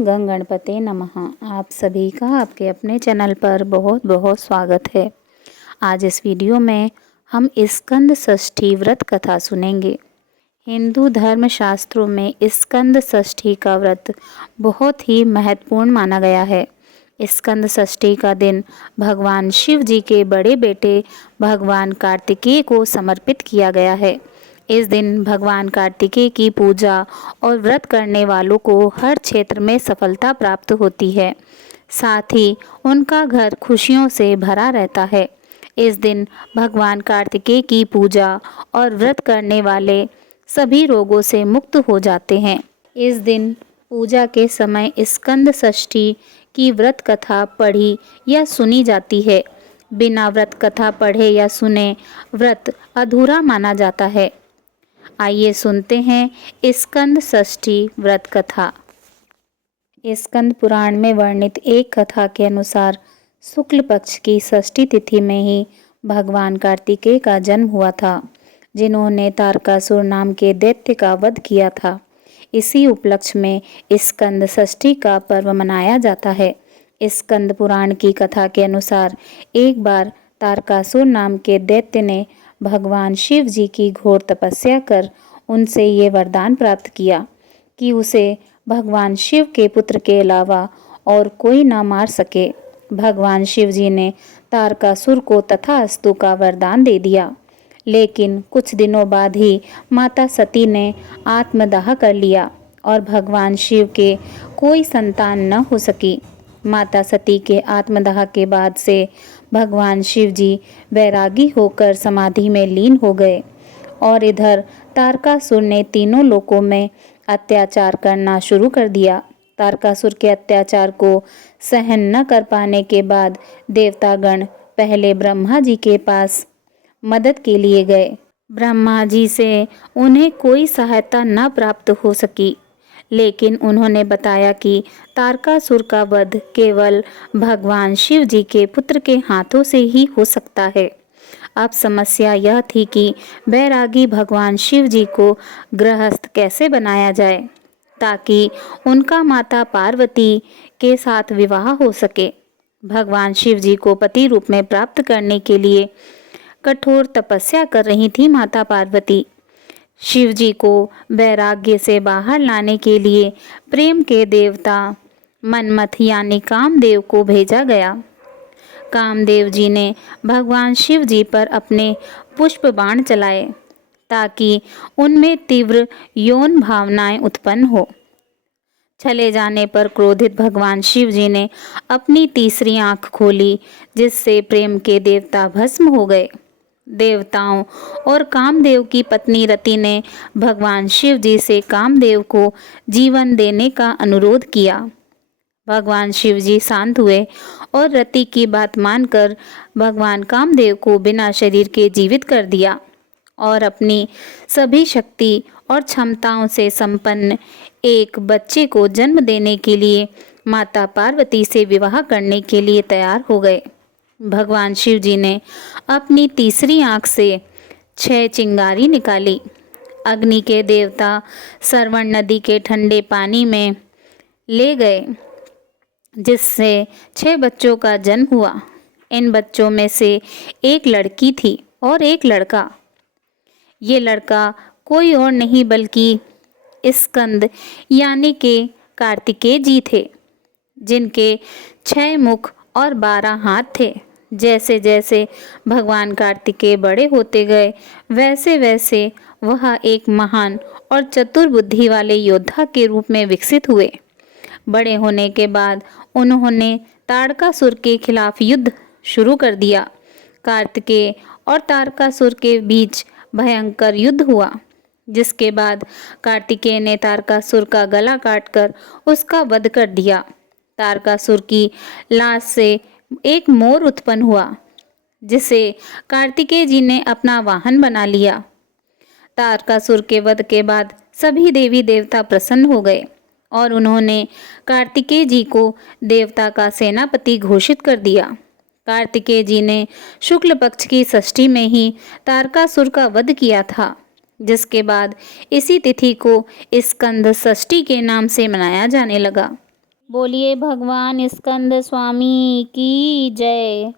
गं गणपते नमः। आप सभी का आपके अपने चैनल पर बहुत बहुत स्वागत है। आज इस वीडियो में हम स्कंद षष्ठी व्रत कथा सुनेंगे। हिंदू धर्म शास्त्रों में स्कंद षष्ठी का व्रत बहुत ही महत्वपूर्ण माना गया है। स्कंद षष्ठी का दिन भगवान शिव जी के बड़े बेटे भगवान कार्तिकेय को समर्पित किया गया है। इस दिन भगवान कार्तिकेय की पूजा और व्रत करने वालों को हर क्षेत्र में सफलता प्राप्त होती है। साथ ही उनका घर खुशियों से भरा रहता है। इस दिन भगवान कार्तिकेय की पूजा और व्रत करने वाले सभी रोगों से मुक्त हो जाते हैं। इस दिन पूजा के समय स्कंद षष्ठी की व्रत कथा पढ़ी या सुनी जाती है। बिना व्रत कथा पढ़े या सुने व्रत अधूरा माना जाता है। आइए सुनते हैं स्कंद षष्ठी व्रत कथा। स्कंद पुराण में वर्णित एक कथा के अनुसार शुक्ल पक्ष की षष्ठी तिथि में ही भगवान कार्तिकेय का जन्म हुआ था, जिन्होंने तारकासुर नाम के दैत्य का वध किया था। इसी उपलक्ष्य में स्कंद षष्ठी का पर्व मनाया जाता है। स्कंद पुराण की कथा के अनुसार एक बार तारकासुर नाम के दैत्य ने भगवान शिव जी की घोर तपस्या कर उनसे ये वरदान प्राप्त किया कि उसे भगवान शिव के पुत्र के अलावा और कोई न मार सके। भगवान शिव जी ने तारकासुर को तथास्तु का वरदान दे दिया, लेकिन कुछ दिनों बाद ही माता सती ने आत्मदाह कर लिया और भगवान शिव के कोई संतान न हो सकी। माता सती के आत्मदाह के बाद से भगवान शिव जी वैरागी होकर समाधि में लीन हो गए और इधर तारकासुर ने तीनों लोकों में अत्याचार करना शुरू कर दिया। तारकासुर के अत्याचार को सहन न कर पाने के बाद देवतागण पहले ब्रह्मा जी के पास मदद के लिए गए। ब्रह्मा जी से उन्हें कोई सहायता न प्राप्त हो सकी, लेकिन उन्होंने बताया कि तारकासुर का वध केवल भगवान शिव जी के पुत्र के हाथों से ही हो सकता है। अब समस्या यह थी कि बैरागी भगवान शिव जी को गृहस्थ कैसे बनाया जाए ताकि उनका माता पार्वती के साथ विवाह हो सके। भगवान शिव जी को पति रूप में प्राप्त करने के लिए कठोर तपस्या कर रही थी माता पार्वती। शिव जी को वैराग्य से बाहर लाने के लिए प्रेम के देवता मनमथ यानी कामदेव को भेजा गया। कामदेव जी ने भगवान शिव जी पर अपने पुष्प बाण चलाए ताकि उनमें तीव्र यौन भावनाएं उत्पन्न हो। चले जाने पर क्रोधित भगवान शिव जी ने अपनी तीसरी आंख खोली, जिससे प्रेम के देवता भस्म हो गए। देवताओं और कामदेव की पत्नी रति ने भगवान शिव जी से कामदेव को जीवन देने का अनुरोध किया। भगवान शिव जी शांत हुए और रति की बात मानकर भगवान कामदेव को बिना शरीर के जीवित कर दिया और अपनी सभी शक्ति और क्षमताओं से संपन्न एक बच्चे को जन्म देने के लिए माता पार्वती से विवाह करने के लिए तैयार हो गए। भगवान शिव जी ने अपनी तीसरी आंख से 6 चिंगारी निकाली। अग्नि के देवता सरवण नदी के ठंडे पानी में ले गए, जिससे 6 बच्चों का जन्म हुआ। इन बच्चों में से एक लड़की थी और एक लड़का। ये लड़का कोई और नहीं बल्कि स्कंद यानी के कार्तिकेय जी थे, जिनके 6 मुख और 12 हाथ थे। जैसे जैसे भगवान कार्तिकेय बड़े होते गए, वैसे वैसे वह एक महान और चतुर बुद्धि वाले योद्धा के रूप में विकसित हुए। बड़े होने के बाद उन्होंने तारकासुर के खिलाफ युद्ध शुरू कर दिया। कार्तिकेय और तारकासुर के बीच भयंकर युद्ध हुआ, जिसके बाद कार्तिकेय ने तारकासुर का गला काटकर उसका वध कर दिया। तारकासुर की लाश से एक मोर उत्पन्न हुआ, जिसे कार्तिकेय जी ने अपना वाहन बना लिया। तारकासुर के वध के बाद सभी देवी देवता प्रसन्न हो गए और उन्होंने कार्तिकेय जी को देवता का सेनापति घोषित कर दिया। कार्तिकेय जी ने शुक्ल पक्ष की षष्ठी में ही तारकासुर का वध किया था, जिसके बाद इसी तिथि को स्कंद षष्ठी के नाम से मनाया जाने लगा। बोलिए भगवान स्कंद स्वामी की जय।